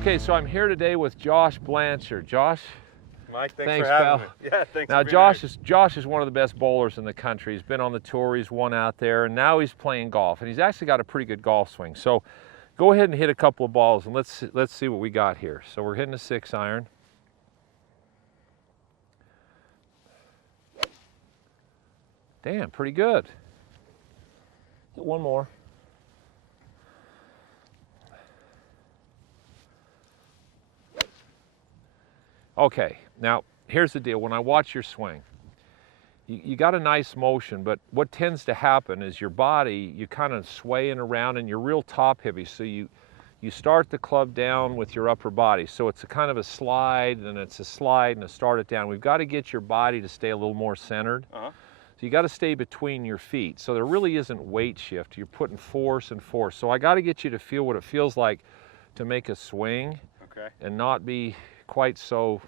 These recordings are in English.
Okay, so I'm here today with Josh Blanchard. Josh? Mike, thanks for having me. Yeah, thanks for being here. Josh is one of the best bowlers in the country. He's been on the tour, he's won out there, and now he's playing golf. And he's actually got a pretty good golf swing. So go ahead and hit a couple of balls and let's see what we got here. So we're hitting a 6-iron. Damn, pretty good. Hit one more. Okay, now here's the deal. When I watch your swing, you got a nice motion, but what tends to happen is your body, you kind of swaying around and you're real top heavy. So you start the club down with your upper body. So it's a kind of a slide, and it's a slide and a start it down. We've got to get your body to stay a little more centered. So you got to stay between your feet. So there really isn't weight shift. You're putting force and force. So I got to get you to feel what it feels like to make a swing and not be quite so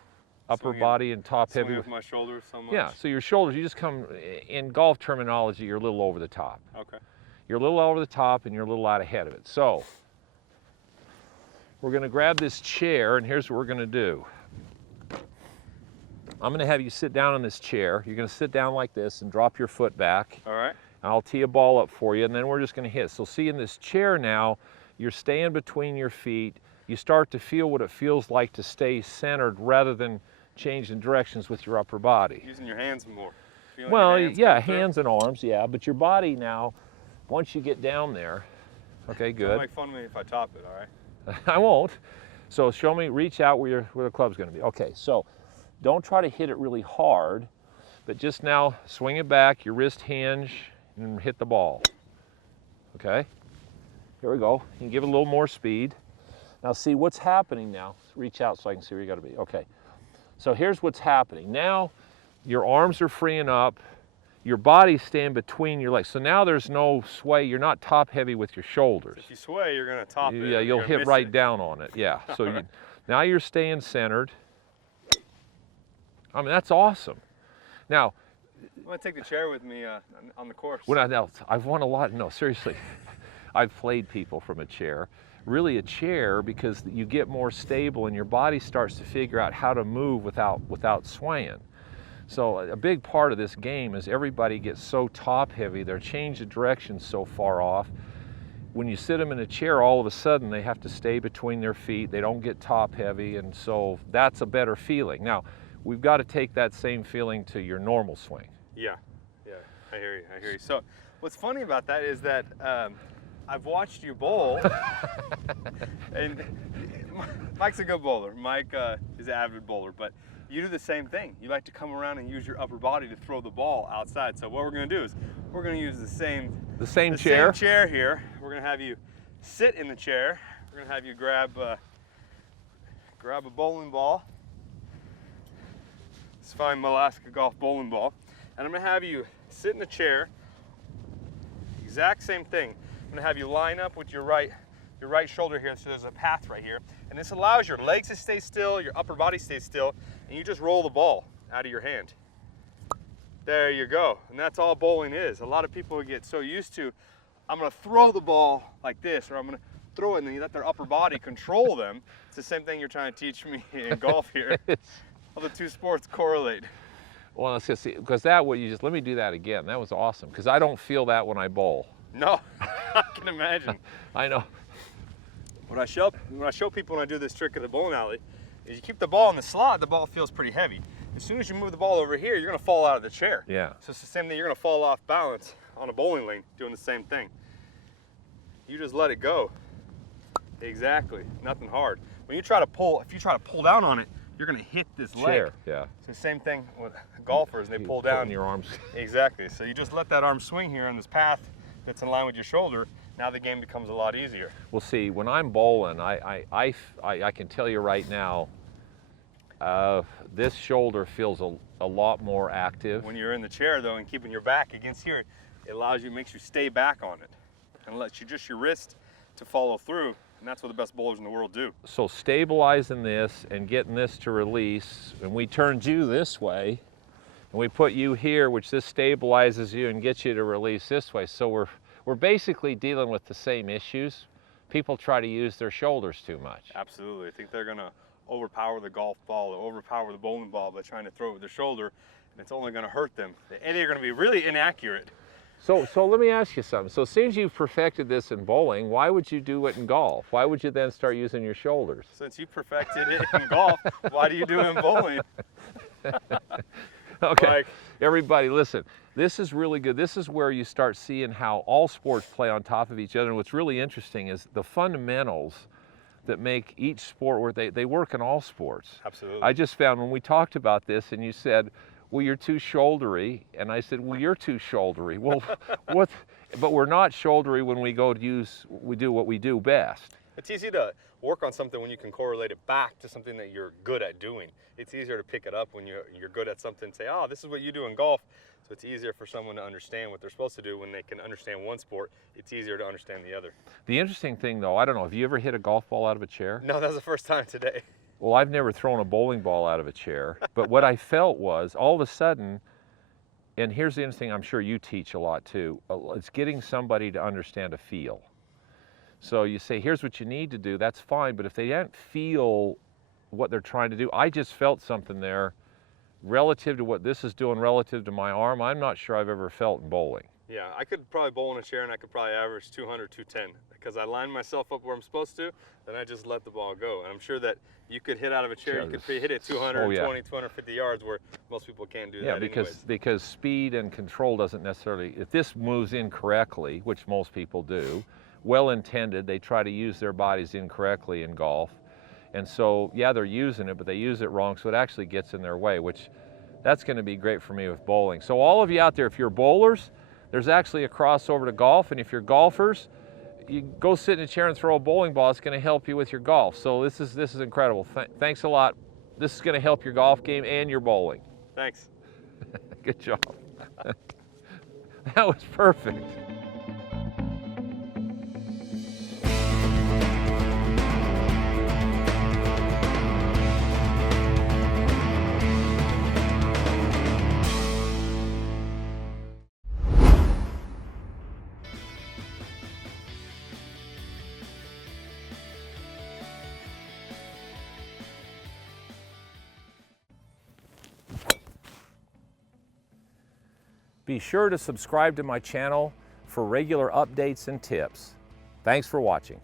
upper body and top heavy. With my shoulders so much? Yeah, so your shoulders, you just come, in golf terminology, you're a little over the top. Okay. You're a little over the top and you're a little out ahead of it. So we're gonna grab this chair, and here's what we're gonna do. I'm gonna have you sit down in this chair. You're gonna sit down like this and drop your foot back. All right. I'll tee a ball up for you, and then we're just gonna hit. So see, in this chair now, you're staying between your feet. You start to feel what it feels like to stay centered rather than changing directions with your upper body. Using your hands more. Well, yeah, hands and arms, yeah, but your body now, once you get down there, okay, good. Don't make fun of me if I top it, all right? I won't. So show me, reach out where the club's gonna be. Okay, so don't try to hit it really hard, but just now swing it back, your wrist hinge, and hit the ball. Okay, here we go. You can give it a little more speed. Now see what's happening now. Reach out so I can see where you gotta be. Okay, so here's what's happening. Now your arms are freeing up, your body's staying between your legs. So now there's no sway, you're not top heavy with your shoulders. So if you sway, you're gonna top it. Yeah, you'll hit right down on it, yeah. So now you're staying centered. I mean, that's awesome. Now, I'm gonna take the chair with me on the course. I've won a lot, no, seriously. I've played people from a chair. Really a chair, because you get more stable and your body starts to figure out how to move without swaying. So a big part of this game is everybody gets so top heavy, their change of direction so far off. When you sit them in a chair, all of a sudden they have to stay between their feet, they don't get top heavy, and so that's a better feeling. Now, we've got to take that same feeling to your normal swing. Yeah, I hear you. So what's funny about that is that I've watched you bowl, and Mike's a good bowler. Mike is an avid bowler, but you do the same thing. You like to come around and use your upper body to throw the ball outside. So what we're going to do is we're going to use the same chair here. We're going to have you sit in the chair. We're going to have you grab a bowling ball. This fine Malaska golf bowling ball, and I'm going to have you sit in the chair. Exact same thing. I'm gonna have you line up with your right shoulder here, so there's a path right here, and this allows your legs to stay still, your upper body stays still, and you just roll the ball out of your hand. There you go, and that's all bowling is. A lot of people get so used to, I'm gonna throw the ball like this, or I'm gonna throw it, and then you let their upper body control them. It's the same thing you're trying to teach me in golf here. All the two sports correlate. Well, let's just see, because let me do that again. That was awesome, because I don't feel that when I bowl. No, I can imagine. I know. When I show people when I do this trick at the bowling alley, is you keep the ball in the slot, the ball feels pretty heavy. As soon as you move the ball over here, you're gonna fall out of the chair. Yeah. So it's the same thing, you're gonna fall off balance on a bowling lane doing the same thing. You just let it go. Exactly, nothing hard. When you try to pull, if you try to pull down on it, you're gonna hit this leg. Yeah. It's the same thing with golfers, they pull down. Your arms. Exactly, so you just let that arm swing here on this path that's in line with your shoulder. Now the game becomes a lot easier. Well, see, when I'm bowling, I can tell you right now, this shoulder feels a lot more active. When you're in the chair though and keeping your back against here, it allows you, makes you stay back on it and lets you just your wrist to follow through, and that's what the best bowlers in the world do. So stabilizing this and getting this to release, and we turned you this way, and we put you here, which this stabilizes you and gets you to release this way. So we're basically dealing with the same issues, people try to use their shoulders too much. Absolutely. I think they're going to overpower the golf ball or overpower the bowling ball by trying to throw it with their shoulder, and it's only going to hurt them. And they're going to be really inaccurate. So let me ask you something. So since you've perfected this in bowling, why would you do it in golf? Why would you then start using your shoulders? Since you perfected it in golf, why do you do it in bowling? Okay, Like, everybody listen, this is really good. This is where you start seeing how all sports play on top of each other. And what's really interesting is the fundamentals that make each sport work. They work in all sports. absolutely. I just found when we talked about this and you said, well, you're too shouldery, and I said, well, you're too shouldery. Well, what? But we're not shouldery when we go to we do what we do best. It's easy to work on something when you can correlate it back to something that you're good at doing. It's easier to pick it up when you're good at something and say, oh, this is what you do in golf. So it's easier for someone to understand what they're supposed to do when they can understand one sport. It's easier to understand the other. The interesting thing, though, I don't know, have you ever hit a golf ball out of a chair? No, that was the first time today. Well, I've never thrown a bowling ball out of a chair, but what I felt was all of a sudden, and here's the interesting thing, I'm sure you teach a lot too, it's getting somebody to understand a feel. So you say, here's what you need to do, that's fine, but if they don't feel what they're trying to do, I just felt something there relative to what this is doing relative to my arm, I'm not sure I've ever felt in bowling. Yeah, I could probably bowl in a chair and I could probably average 200, 210 because I line myself up where I'm supposed to, then I just let the ball go. And I'm sure that you could hit out of a chair, Sure, you could hit it 220, yeah. 250 yards where most people can't do Yeah, that because speed and control doesn't necessarily, if this moves incorrectly, which most people do, well intended, they try to use their bodies incorrectly in golf. And so, yeah, they're using it, but they use it wrong, so it actually gets in their way, which that's going to be great for me with bowling. So all of you out there, if you're bowlers, there's actually a crossover to golf, and if you're golfers, you go sit in a chair and throw a bowling ball. It's going to help you with your golf. So this is incredible. Thanks a lot. This is going to help your golf game and your bowling. Thanks. Good job. That was perfect. Be sure to subscribe to my channel for regular updates and tips. Thanks for watching.